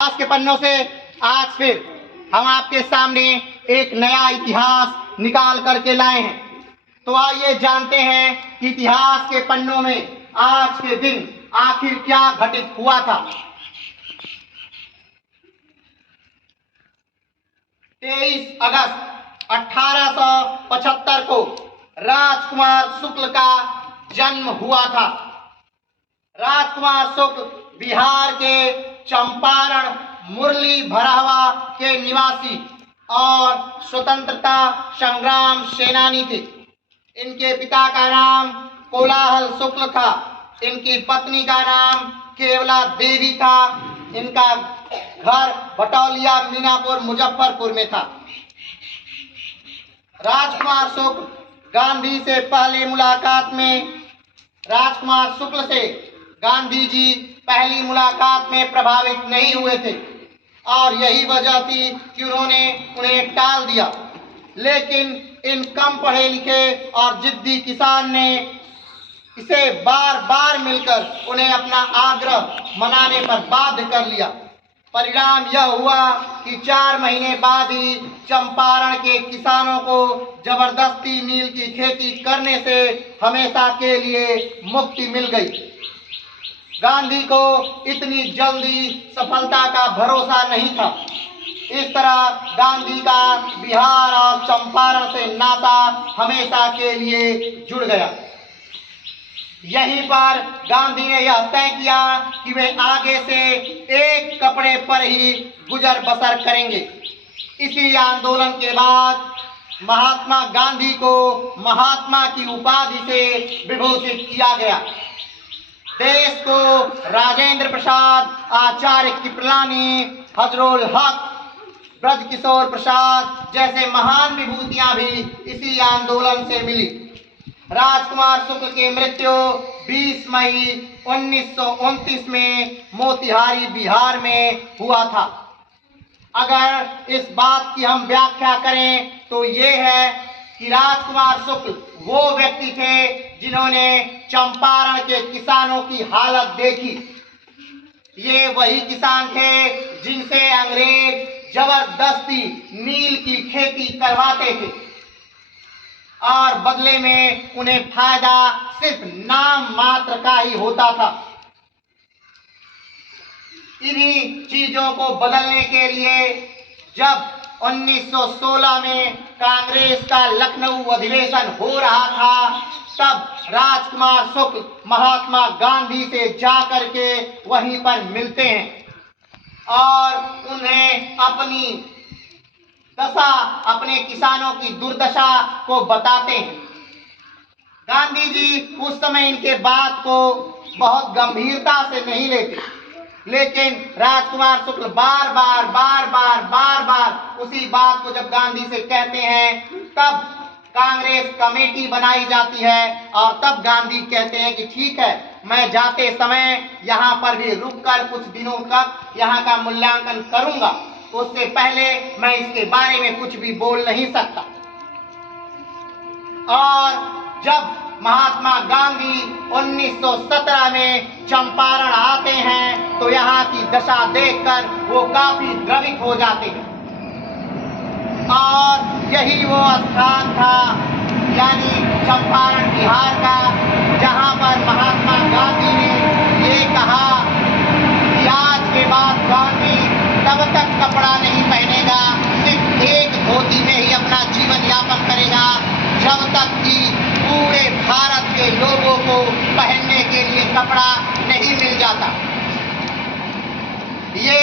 इतिहास के पन्नों से आज फिर हम आपके सामने एक नया इतिहास निकाल करके लाए हैं। तो आइए जानते हैं कि इतिहास के पन्नों में आज के दिन आखिर क्या घटित हुआ था। 23 अगस्त 1875 को राजकुमार शुक्ल का जन्म हुआ था। राजकुमार शुक्ल बिहार के चंपारण मुरली भरावा के निवासी और स्वतंत्रता संग्राम सेनानी थे। इनके पिता का नाम कोलाहल शुक्ल था। इनकी पत्नी का नाम केवला देवी था। इनका घर भटौलिया मीनापुर मुजफ्फरपुर में था। राजकुमार शुक्ल गांधी से पहले मुलाकात में राजकुमार शुक्ल से गांधी जी पहली मुलाकात में प्रभावित नहीं हुए थे और यही वजह थी कि उन्होंने उन्हें टाल दिया। लेकिन इन कम पढ़े लिखे और जिद्दी किसान ने इसे बार बार मिलकर उन्हें अपना आग्रह मनाने पर बाध्य कर लिया। परिणाम यह हुआ कि 4 महीने बाद ही चंपारण के किसानों को जबरदस्ती नील की खेती करने से हमेशा के लिए मुक्ति मिल गई। गांधी को इतनी जल्दी सफलता का भरोसा नहीं था। इस तरह गांधी का बिहार और चंपारण से नाता हमेशा के लिए जुड़ गया। यहीं पर गांधी ने यह तय किया कि वे आगे से एक कपड़े पर ही गुजर बसर करेंगे। इसी आंदोलन के बाद महात्मा गांधी को महात्मा की उपाधि से विभूषित किया गया। देश को राजेंद्र प्रसाद, आचार्य कृपलानी, हजरुल हक, ब्रजकिशोर प्रसाद जैसे महान विभूतियां भी इसी आंदोलन से मिली। राजकुमार शुक्ल की मृत्यु 20 मई 1929 में मोतिहारी बिहार में हुआ था। अगर इस बात की हम व्याख्या करें तो ये है कि राजकुमार शुक्ल वो व्यक्ति थे जिन्होंने चंपारण के किसानों की हालत देखी। ये वही किसान थे जिनसे अंग्रेज जबरदस्ती नील की खेती करवाते थे और बदले में उन्हें फायदा सिर्फ नाम मात्र का ही होता था। इन्हीं चीजों को बदलने के लिए जब 1916 में कांग्रेस का लखनऊ अधिवेशन हो रहा था, तब राजकुमार शुक्ल महात्मा गांधी से जाकर के वहीं पर मिलते हैं और उन्हें अपनी दशा, अपने किसानों की दुर्दशा को बताते हैं। गांधी जी उस समय इनके बात को बहुत गंभीरता से नहीं लेते, लेकिन राजकुमार शुक्ल बार बार उसी बात को जब गांधी से कहते हैं, तब कांग्रेस कमेटी बनाई जाती है और तब गांधी कहते हैं कि ठीक है, मैं जाते समय यहाँ पर भी रुककर कुछ दिनों तक यहाँ का मूल्यांकन करूंगा, उससे पहले मैं इसके बारे में कुछ भी बोल नहीं सकता। और जब महात्मा गांधी 1917 में चंपारण आते हैं तो यहाँ की दशा देखकर वो काफी द्रवित हो जाते हैं। और यही वो स्थान था, यानी चंपारण बिहार का, जहाँ पर महात्मा गांधी ने ये कहा कि आज के बाद गांधी तब तक कपड़ा नहीं पहनेगा, सिर्फ एक धोती में ही अपना जीवन यापन करेगा, जब तक कि पूरे भारत के लोगों को पहनने के लिए कपड़ा नहीं मिल जाता। ये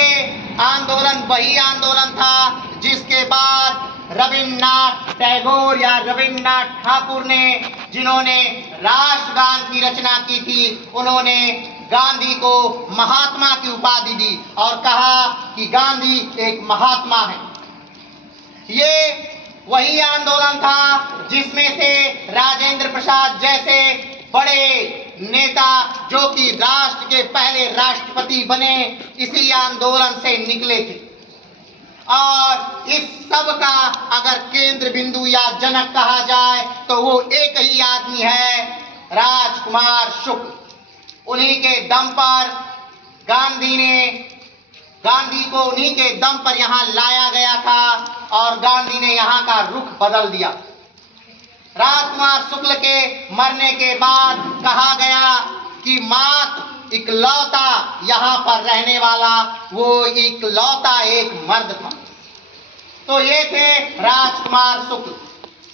आंदोलन वही आंदोलन था जिसके बाद रविन्द्रनाथ टैगोर या रविन्द्रनाथ ठाकुर ने, जिन्होंने राष्ट्रगान की रचना की थी, उन्होंने गांधी को महात्मा की उपाधि दी और कहा कि गांधी एक महात्मा है। ये वही आंदोलन था जिसमें से राजेंद्र प्रसाद जैसे बड़े नेता, जो कि राष्ट्र के पहले राष्ट्रपति बने, इसी आंदोलन से निकले थे। और इस सब का अगर केंद्र बिंदु या जनक कहा जाए तो वो एक ही आदमी है, राजकुमार शुक्ल। उन्हीं के दम पर गांधी ने गांधी को उन्हीं के दम पर यहाँ लाया गया था और गांधी ने यहाँ का रुख बदल दिया। राजकुमार शुक्ल के मरने के बाद कहा गया कि मात्र इकलौता यहाँ पर रहने वाला वो इकलौता एक मर्द था। तो ये थे राजकुमार शुक्ल।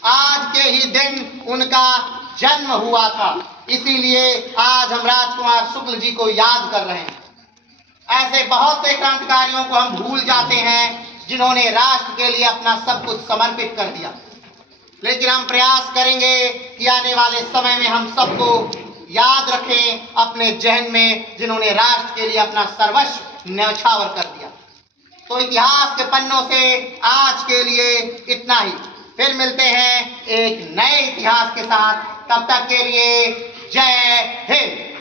आज के ही दिन उनका जन्म हुआ था, इसीलिए आज हम राजकुमार शुक्ल जी को याद कर रहे हैं। ऐसे बहुत से क्रांतिकारियों को हम भूल जाते हैं जिन्होंने राष्ट्र के लिए अपना सब कुछ समर्पित कर दिया, लेकिन हम प्रयास करेंगे कि आने वाले समय में हम सबको याद रखें अपने जहन में, जिन्होंने राष्ट्र के लिए अपना सर्वस्व न्यौछावर कर दिया। तो इतिहास के पन्नों से आज के लिए इतना ही। फिर मिलते हैं एक नए इतिहास के साथ। तब तक के लिए जय हिंद।